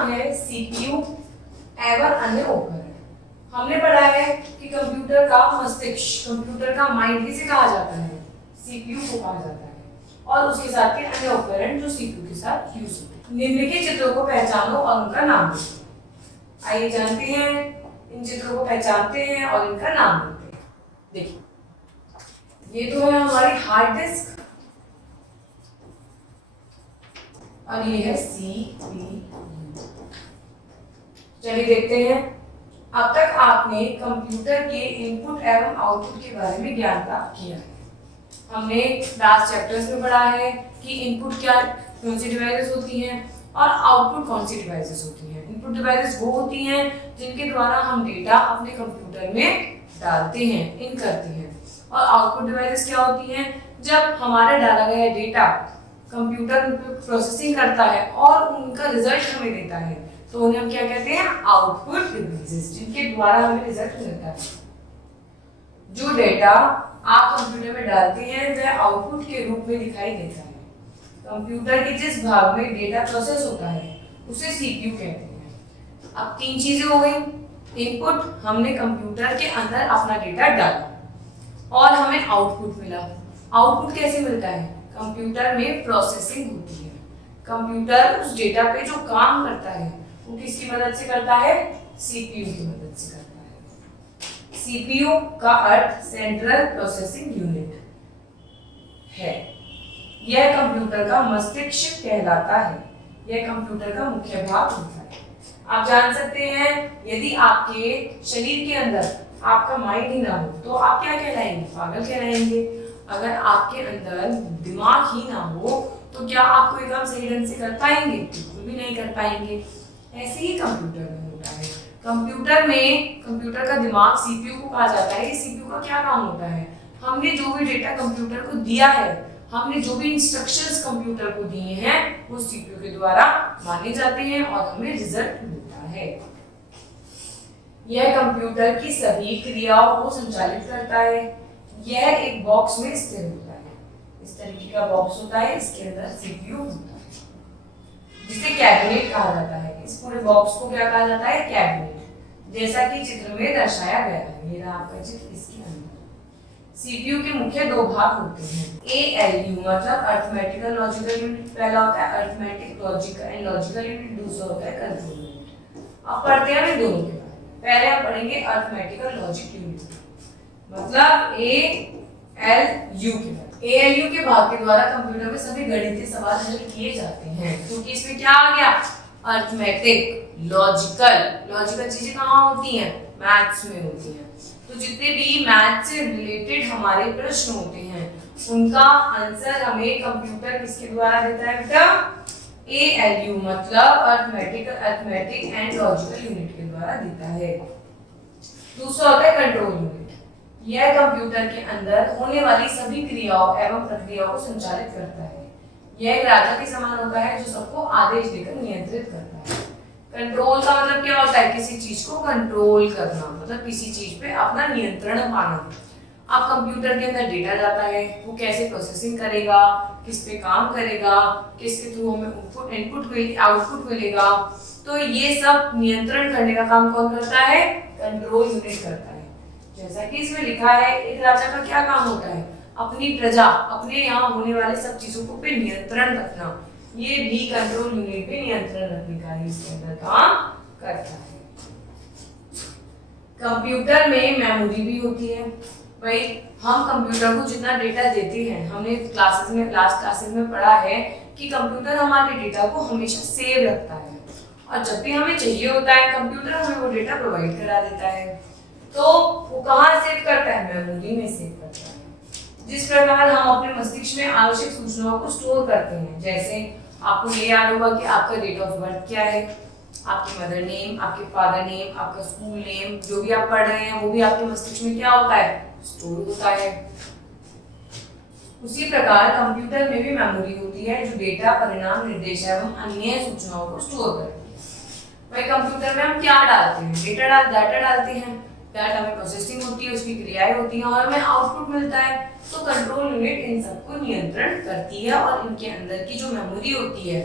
नाम है सीपीयू एवं अन्य उपकरण। हमने पढ़ा है कि कंप्यूटर का मस्तिष्क, कंप्यूटर का माइंड किसे कहा जाता है? सीपीयू को कहा जाता है, और उसके साथ के अन्य उपकरण जो सीपीयू के साथ यूज होते हैं। निम्नलिखित चित्रों को पहचानो और उनका नाम दो। आइए जानते हैं, इन चित्रों को पहचानते हैं और इनका नाम देते हैं। देखिए, ये तो है हमारी हार्ड डिस्क और ये है सीपीयू। चलिए देखते हैं। अब तक आपने कंप्यूटर के इनपुट एवं आउटपुट के बारे में ज्ञान प्राप्त किया है। हमने लास्ट चैप्टर्स में पढ़ा है कि इनपुट क्या, कौन सी डिवाइसेस होती हैं और आउटपुट कौन सी डिवाइसेस होती हैं। इनपुट डिवाइसेस वो होती हैं जिनके द्वारा हम डेटा अपने कंप्यूटर में डालते हैं, इन करते हैं। और आउटपुट डिवाइसेस क्या होती हैं? जब हमारा डाला गया डेटा कंप्यूटर प्रोसेसिंग करता है और उनका रिजल्ट हमें देता है, तो उन्हें हम क्या कहते हैं? आउटपुट डिवाइसेस, जिनके द्वारा हमें रिजल्ट मिलता है। जो डेटा आप कंप्यूटर में डालते हैं वह आउटपुट के रूप में दिखाई देता है। कंप्यूटर के जिस भाग में डेटा प्रोसेस होता है उसे सीपीयू कहते हैं। अब तीन चीजें हो गई। इनपुट, हमने कंप्यूटर के अंदर अपना डेटा डाला और हमें आउटपुट मिला। आउटपुट कैसे मिलता है? कंप्यूटर में प्रोसेसिंग होती है। कंप्यूटर उस डेटा पे जो काम करता है वो किसकी मदद से करता है? सीपीयू की मदद से करता है। सीपीयू का अर्थ सेंट्रल प्रोसेसिंग यूनिट है। यह कंप्यूटर का मस्तिष्क कहलाता है। यह कंप्यूटर का मुख्य भाग होता है। आप जान सकते हैं, यदि आपके शरीर के अंदर आपका माइंड ही ना हो तो आप क्या कहलाएंगे? पागल कहलाएंगे। अगर आपके अंदर दिमाग ही ना हो तो क्या आप कोई काम सही ढंग से कर पाएंगे? बिल्कुल भी नहीं कर पाएंगे। ऐसे ही कंप्यूटर में होता है। कंप्यूटर में, कंप्यूटर का दिमाग सीपीयू को कहा जाता है। सीपीयू का क्या काम होता है? हमने जो भी डेटा कंप्यूटर को दिया है, हमने जो भी इंस्ट्रक्शंस कंप्यूटर को दिए हैं, वो सीपीयू के द्वारा माने जाते हैं और हमें रिजल्ट मिलता है। यह कंप्यूटर की सभी क्रियाओं को संचालित करता है। यह एक बॉक्स में स्थिर होता है। इस तरीके का बॉक्स होता है, इसके अंदर सीपीयू होता है, जिसे कैबिनेट कहा जाता है। इस पूरे बॉक्स को क्या कहा जाता है? कैबिनेट, जैसा कि चित्र में दर्शाया गया है। ये रहा आपका चित्र। इसके अंदर सीपीयू के मुख्य दो भाग होते हैं। एएलयू मतलब अरिथमेटिकल लॉजिकल यूनिट, पहला होता है arithmetic logical and logical unit, दूसरा होता है कंट्रोल यूनिट। अब पढ़ते हैं हम दोनों के बारे में। पहले हम पढ़ेंगे अरिथमेटिकल लॉजिक यूनिट, मतलब एएलयू के बारे में। एएलयू के भाग के द्वारा कंप्यूटर में सभी गणितीय सवाल हल किए जाते हैं, क्योंकि इसमें क्या आ गया? Arithmetic, logical. लॉजिकल चीजें कहाँ होती हैं? मैथ्स में होती हैं। तो जितने भी मैथ से रिलेटेड हमारे प्रश्न होते हैं उनका आंसर हमें कंप्यूटर किसके द्वारा देता है बेटा? एएलयू मतलब अरिथमेटिक एंड लॉजिकल यूनिट के द्वारा देता है। दूसरा होता है कंट्रोल यूनिट। यह कंप्यूटर के अंदर होने वाली सभी क्रियाओं एवं प्रक्रियाओं को संचालित करता है। यह एक राजा के समान होता है जो सबको आदेश देकर नियंत्रित करता है। कंट्रोल का मतलब क्या होता है? किसी चीज को कंट्रोल करना, मतलब किसी चीज पे अपना नियंत्रण पाना। अब कंप्यूटर के अंदर डेटा जाता है, वो कैसे प्रोसेसिंग करेगा, किस पे काम करेगा, किसके थ्रू हमें इनपुट आउटपुट मिलेगा, तो ये सब नियंत्रण करने का काम कौन करता है? कंट्रोल यूनिट करता है। जैसा कि इसमें लिखा है, एक राजा का क्या काम होता है? अपनी प्रजा, अपने यहाँ होने वाले सब चीजों को पे नियंत्रण रखना। ये भी कंट्रोल यूनिट पे नियंत्रण रखने का ही इसके अंदर काम करता है। कंप्यूटर में मेमोरी भी होती है। भाई, हम कंप्यूटर को जितना डेटा देते हैं, हमने क्लासेस में, लास्ट क्लासेस में पढ़ा है कि कंप्यूटर हमारे डेटा को हमेशा सेव रखता है, और जब भी हमें चाहिए होता है कंप्यूटर हमें वो डेटा प्रोवाइड करा देता है। तो वो कहाँ सेव करता है? मेमोरी में सेव करता है। जिस प्रकार हम अपने मस्तिष्क में आवश्यक सूचनाओं को स्टोर करते हैं, जैसे आपको ये याद होगा कि आपका डेट ऑफ बर्थ क्या है, आपकी मदर नेम, आपके फादर नेम, आपका स्कूल नेम, जो भी आप पढ़ रहे हैं वो भी आपके मस्तिष्क में क्या होता है? स्टोर होता है। उसी प्रकार कंप्यूटर में भी मेमोरी होती है जो डेटा, परिणाम, निर्देश एवं अन्य सूचनाओं को स्टोर करती है। भाई, कंप्यूटर में हम क्या डालते हैं? डाटा डालते हैं। डाटा में प्रोसेसिंग होती है, उसकी क्रियाएं होती हैं और हमें आउटपुट मिलता है। तो कंट्रोल यूनिट इन सबको नियंत्रण करती है और इनके अंदर की जो मेमोरी होती है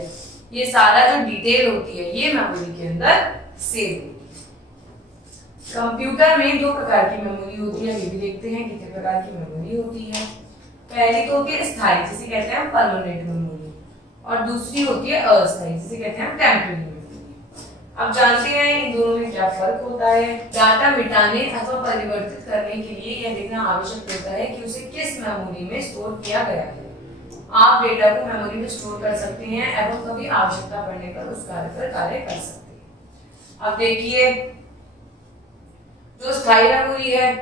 ये सारा जो डिटेल होती है ये मेमोरी के अंदर सेव होती है। कंप्यूटर में दो प्रकार की मेमोरी होती है, ये भी देखते हैं कितने प्रकार की मेमोरी होती है। पहली तो होती है स्थायी, जिसे कहते हैं परमानेंट मेमोरी, और दूसरी होती है अस्थायी, जिसे कहते हैं टेम्परेरी मेमोरी। अब जानते हैं इन दोनों में क्या फर्क होता है। डाटा मिटाने अथवा परिवर्तित करने के लिए यह देखना आवश्यक होता है कि उसे किस मेमोरी में स्टोर किया गया है। आप डेटा को मेमोरी में स्टोर कर सकते हैं एवं कभी आवश्यकता पड़ने पर उस कार्य पर कार्य कर सकते हैं। अब देखिए, जो स्थायी मेमोरी है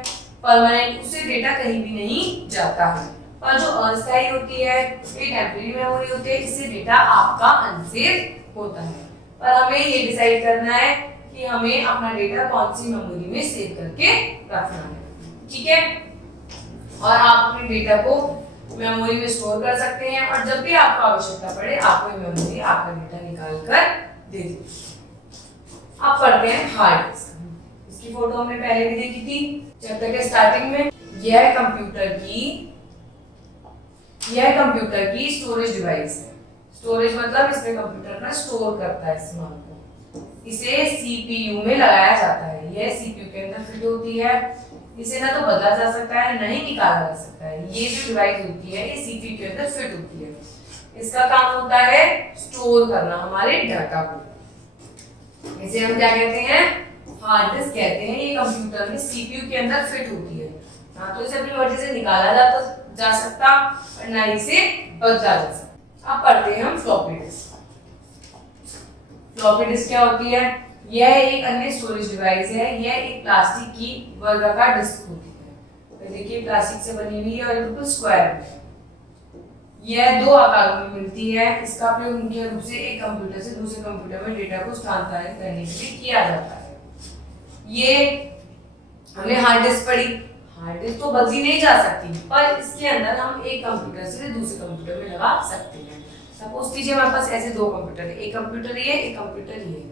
परमानेंट, उससे डेटा कहीं भी नहीं जाता है, और जो अस्थायी होती है ये टेम्परेरी मेमोरी होती है, इससे डेटा आपका अनसेव होता है। पर हमें ये डिसाइड करना है कि हमें अपना डेटा कौन सी मेमोरी में सेव करके रखना है, ठीक है। और आप अपने डेटा को मेमोरी में स्टोर कर सकते हैं, और जब भी आपको आवश्यकता पड़े आप कोई मेमोरी आपका डेटा निकाल कर दे दीजिए। अब पढ़ते हैं हार्ड डिस्क। इसकी फोटो हमने पहले भी देखी थी चैप्टर के स्टार्टिंग में। यह कंप्यूटर की स्टोरेज डिवाइस है। स्टोरेज मतलब इसमें कंप्यूटर अपना स्टोर करता है इस मान को। इसे सीपीयू में लगाया जाता है। यह सीपीयू के अंदर फिट होती है। इसे ना तो बदला जा सकता है ना ही निकाला जा सकता है। ये जो डिवाइस होती है ये सीपीयू के अंदर फिट होती है। इसका काम होता है स्टोर करना हमारे डाटा को। इसे हम क्या कहते हैं, हार्ड डिस्क कहते हैं। ये कंप्यूटर में सीपीयू के अंदर फिट होती है। ना तो इसे अपनी मर्जी से निकाला जा सकता और ना इसे बदला जा सकता। अब पढ़ते हैं हम फ्लॉपी डिस्क। फ्लॉपी डिस्क क्या होती है? यह एक अन्य स्टोरेज डिवाइस है। यह एक प्लास्टिक की वर्गाकार डिस्क होती है। तो देखिए प्लास्टिक से बनी हुई है और बिल्कुल स्क्वायर है। यह दो आकारों में मिलती है। इसका प्रयोग मुख्य रूप से एक कंप्यूटर से दूसरे कंप्यूटर में डेटा को स्थानांतरित करने के लिए किया जाता है। ये हमने हार्ड डिस्क पढ़ी। हार्ड डिस्क तो बदली नहीं जा सकती, पर इसके अंदर हम एक कंप्यूटर से दूसरे कंप्यूटर में लगा सकते हैं। सपोज कीजिए हमारे पास ऐसे दो कंप्यूटर है, एक कंप्यूटर ये, एक कंप्यूटर ये।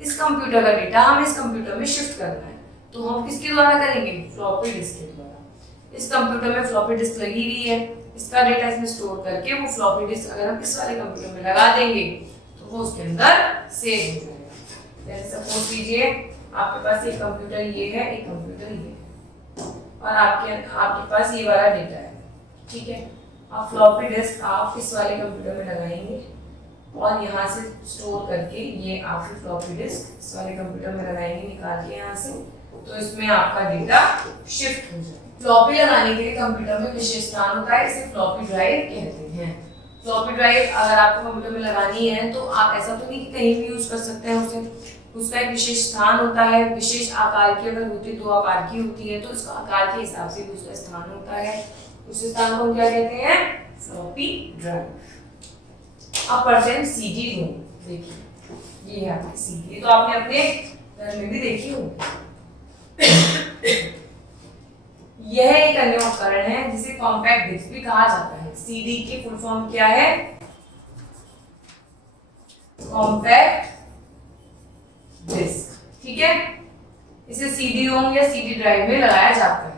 इस कंप्यूटर का डेटा हम इस कंप्यूटर में शिफ्ट करना है, तो हम किसके द्वारा करेंगे? फ्लॉपी डिस्क के द्वारा। इस कंप्यूटर में फ्लॉपी डिस्क लगी हुई है, इसका डेटा इसमें स्टोर करके वो फ्लॉपी डिस्क अगर हम इस वाले कंप्यूटर में लगा देंगे तो वो उसके अंदर सेव हो जाएगा। जैसे सपोज कीजिए आपके पास एक कंप्यूटर ये है, एक कंप्यूटर ये है, और आपके पास ये वाला डेटा है, ठीक है। आप फ्लॉपी डिस्क आप इस वाले कंप्यूटर में लगाएंगे और यहाँ से स्टोर करके ये आप फ्लॉपी डिस्क इस वाले कंप्यूटर में लगाएंगे निकाल के यहाँ से, तो इसमें आपका डेटा शिफ्ट हो जाएगा। फ्लॉपी लगाने के लिए कंप्यूटर में विशेष स्थान होता है, इसे फ्लॉपी ड्राइव कहते हैं। फ्लॉपी ड्राइव अगर आपको कंप्यूटर में लगानी है तो आप ऐसा तो नहीं कि कहीं भी यूज कर सकते हैं उसे। उसका एक विशेष स्थान होता है, विशेष आकार की अगर होती है, दो आकार की होती है तो उसका आकार के हिसाब से भी उसका स्थान होता है। उस स्थान को हम क्या कहते हैं? Floppy drive. अब पढ़ते हैं सीडी रोम। देखिए ये है आपकी सीडी, तो आपने अपने घर में भी देखी होगी। यह एक अन्य उपकरण है जिसे कॉम्पैक्ट डिस्क भी कहा जाता है। सीडी की फुल फॉर्म क्या है? कॉम्पैक्ट डिस्क, ठीक है। इसे सीडी रोम या सीडी ड्राइव में लगाया जाता है।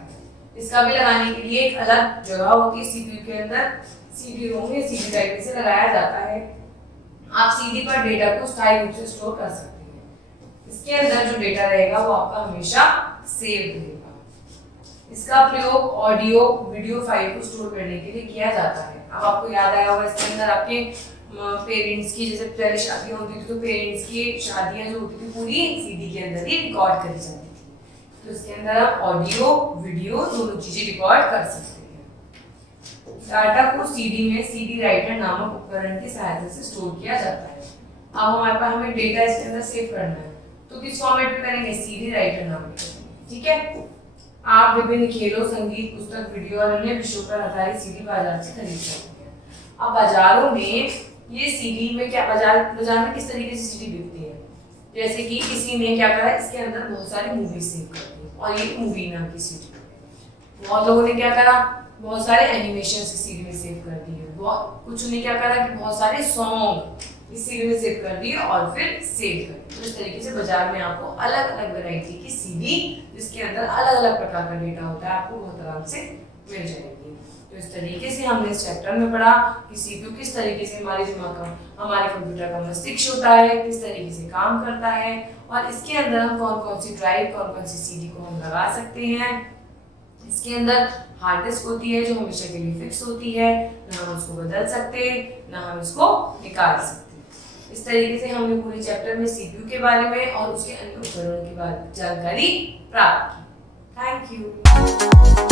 इसका भी लगाने के लिए एक अलग जगह होती है सीपीयू के अंदर। सीडी रोम या सीडी ड्राइव में से लगाया जाता है। आप सीडी पर डेटा को स्थायी रूप से स्टोर कर सकते हैं। इसके अंदर जो डेटा रहेगा वो आपका हमेशा सेव रहेगा। इसका प्रयोग ऑडियो वीडियो फाइल को स्टोर करने के लिए किया जाता है। अब आपको याद आया होगा इसके अंदर आपके पेरेंट्स की, जैसे पहले शादियां होती थी तो पेरेंट्स की शादियां जो होती थी पूरी सीडी के अंदर ही रिकॉर्ड करी जाती थी। तो इसके अंदर आप ऑडियो वीडियो दोनों चीजें रिकॉर्ड कर सकते हैं। डाटा को सीडी में सीडी राइटर नामक उपकरण की सहायता से स्टोर किया जाता है। अब हमें डेटा इसके अंदर सेव करना है तो किस फॉर्मेट में करेंगे? सीडी राइटर नामक, ठीक है। आप विभिन्न खेलों, संगीत, पुस्तक, वीडियो और अन्य विषयों पर आधारित सीडी बाजार से खरीद सकते हैं। अब बाजारों में ये सीडी में क्या बाजार में किस तरीके से सीडी बिकती है? जैसे कि किसी ने क्या करा, इसके अंदर बहुत सारी मूवी सेव कर दी और ये मूवी नाम की सीडी। बहुत लोगों ने क्या करा, बहुत सारे एनिमेशन सीडी में सेव कर दिए। कुछ ने क्या करा कि बहुत सारे सॉन्ग इस सीडी में सेव कर दिए और फिर सेव कर दिए। तो इस तरीके से बाजार में आपको अलग अलग वैरायटी की सीडी जिसके अंदर अलग अलग प्रकार का डेटा होता है आपको बहुत आराम से मिल जाएगी। तो इस तरीके से हमने इस चैप्टर में पढ़ा कि सीपीयू किस तरीके से हमारे कंप्यूटर का मस्तिष्क होता है, किस तरीके से काम करता है, और इसके अंदर हम कौन कौन सी ड्राइव, कौन कौन सी सीडी को हम लगा सकते हैं। इसके अंदर हार्ड डिस्क होती है जो हमेशा के लिए फिक्स होती है, ना हम उसको बदल सकते, ना हम इसको निकाल सकते। इस तरीके से हमने पूरे चैप्टर में सीपीयू के बारे में और उसके अन्य उपकरणों की जानकारी प्राप्त की। Thank you.